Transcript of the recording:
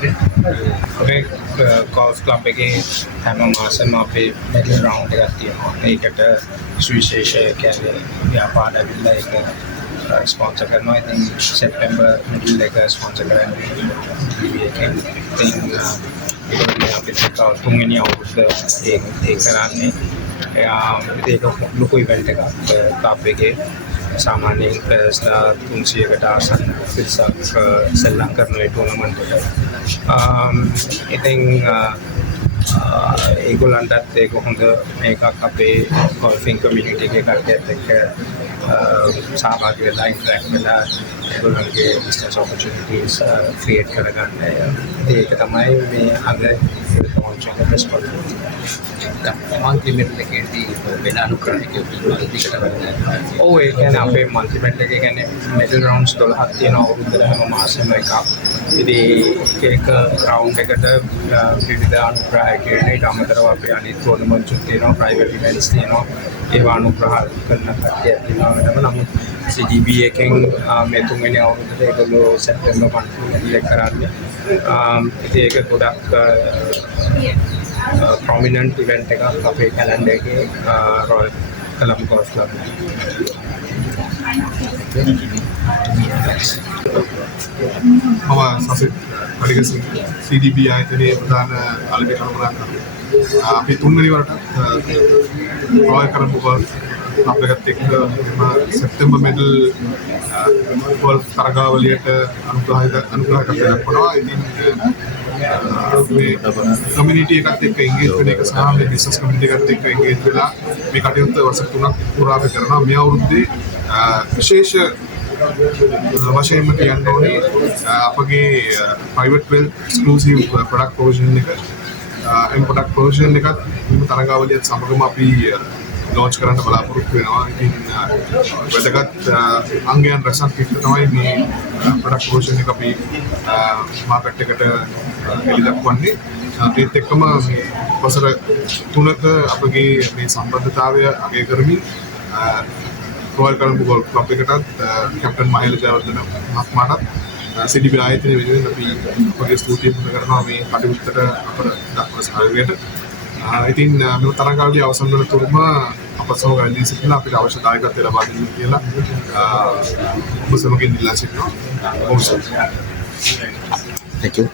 Ashley. අපේ golf club එකේ හැම මාසෙම අපේ මෙඩල් රවුන්ඩ් එකක් තියෙනවා. ඒකට සුවිශේෂ කියන්නේ ව්‍යාපාර ඇවිල්ලා ඒක ස්පොන්සර් කරනවා. ඉතින් සෙප්තැම්බර් මිඩල් එක ස්පොන්සර් කරන්නේ ඒකෙන්. ඉතින් ඒක අපිට තුන්වෙනි අවුරුද්ද ඒක කරන්නේ. ඒක ලොකු ඉවෙන්ට් එකක් ක්ලබ් එකේ. सामान्य प्लेयर्सला 300කට ආසන්න පිරිසක් සෙල්ලම් කරන ඒ ටූර්නමන්ට් එක. ඉතින් ඒගොල්ලන්ටත් ඒක හොඳ මේකක් අපේ ගෝල්ෆින් කමියුනිටි එකේ කට්ටියත් එක්ක සහභාගී වෙලා ඉන්ටරැක්ට් වෙලා ඒගොල්ලන්ගේ බිස්නස් ඔපචුනිටිස් ක්‍රියේට් කරගන්න. ඒක තමයි මේ අද monthly medal එකේදී වෙන අනුක්‍රමයක දිගට වැඩ ඔව් ඒ කියන්නේ අපේ monthly medal එකේ කියන්නේ medal rounds 12ක් තියෙනවා අවුරුද්දට හැම මාසෙම එකක්. ඉතින් ඒක round එකට විවිධ අනුග්‍රහකයන් ඊට අමතරව අපේ අනිත් tournaments තියෙනවා, private events තියෙනවා. ඒවා අනුග්‍රහ කරන කට්ටිය තියෙනවා වෙනම. නමුත් CDB එකෙන් මේ තුන්වෙනි අවුරුද්දට ඒගොල්ලෝ සැප්තැම්බර් 1 ඉලෙක්ට් කරන්නේ. ඉතින් ඒක ගොඩක් prominent event එකක් අපේ calendar එකේ Royal Colombo Golf Club. මම සසිත් පඩිගසිංහ CDB ආයතනයේ ප්‍රධාන ආලේඛ කළමනාකරුවෙක්. අපි තුන්වෙනි වරට Royal Colombo Golf Club එකත් එක්ක සැප්තැම්බර් මෙඩල් ගෝල්ෆ් තරගාවලියට අනුග්‍රහකත්වයක් දක්වනවා. ඉතින් මේ කමියුනිටි එකත් එක්ක එන්ගේජ් වෙන එක සහ මේ බිස්නස් කමියුනිටි එකත් එක්ක එන්ගේජ් වෙලා මේ කටයුත්ත වර්ෂ 3ක් පුරා අපි කරනවා. මේ අවුරුද්දේ විශේෂ වශයෙන්ම කියන්න ඕනේ අපගේ private wealth exclusive product provision එක එම් product provision එකත් මේ තරගාවලියත් සමගම අපි launch කරන්න බලාපොරොත්තු වෙනවා. ඉතින් වැදගත් අංගයන් රැසක් එක්ක තමයි මේ product provision එක අපි මාකට් එකට එළි දක්වන්නේ. ඒත් එක්කම මේ වසර 3ක අපගේ මේ සම්බන්ධතාවය අගය කරමින් Royal Colombo Golf Club එකටත් කැප්ටන් මහේල ජයවර්ධන මහත්මයාටත් CDB ආයතනය වෙනුවෙන් අපි අපගේ ස්තුතිය පුද කරනවා මේ කටයුත්තට අපට දක්වන සහයෝගයට. ඉතින් මේ තරගාවලිය අවසන් වන තුරුම අප සමග රැඳී සිටින අපිට අවශ්‍ය දායකත්වය ලබා දෙන්න කියලා ඔබ සමගින් ඉල්ලා සිටිනවා. Thank you.